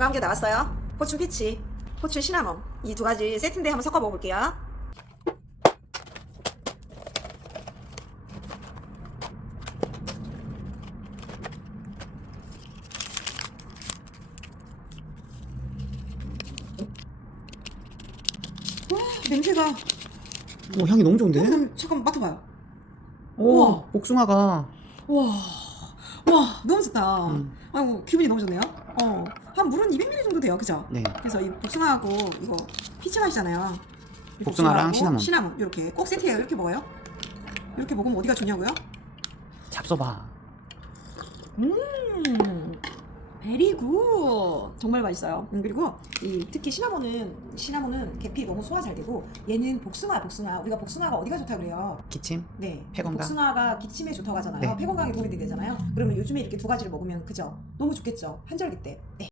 건강한 게 나왔어요. 포춘 피치, 포춘 시나몬 이 두 가지 세트인데 한번 섞어 먹어볼게요. 냄새가 오, 향이 너무 좋은데? 잠깐 맡아봐요. 오, 우와. 복숭아가. 와, 와, 너무 좋다. 음. 아이고, 기분이 너무 좋네요. 한 물은 200ml 정도 돼요, 그죠? 네. 그래서 이 복숭아하고 이거 피치 맛이잖아요. 이 복숭아랑 복숭아하고 시나몬. 이렇게 꼭 세트예요. 이렇게 먹어요. 이렇게 먹으면 어디가 좋냐고요? 잡숴봐. 베리 굿. 정말 맛있어요. 그리고 이 특히 시나몬은 계피 너무 소화 잘 되고 얘는 복숭아. 우리가 복숭아가 어디가 좋다 그래요? 기침? 네. 폐건강? 복숭아가 기침에 좋다고 하잖아요. 네. 폐 건강에 도움이 되잖아요. 그러면 요즘에 이렇게 두 가지를 먹으면 그죠? 너무 좋겠죠. 한절기 때. 네.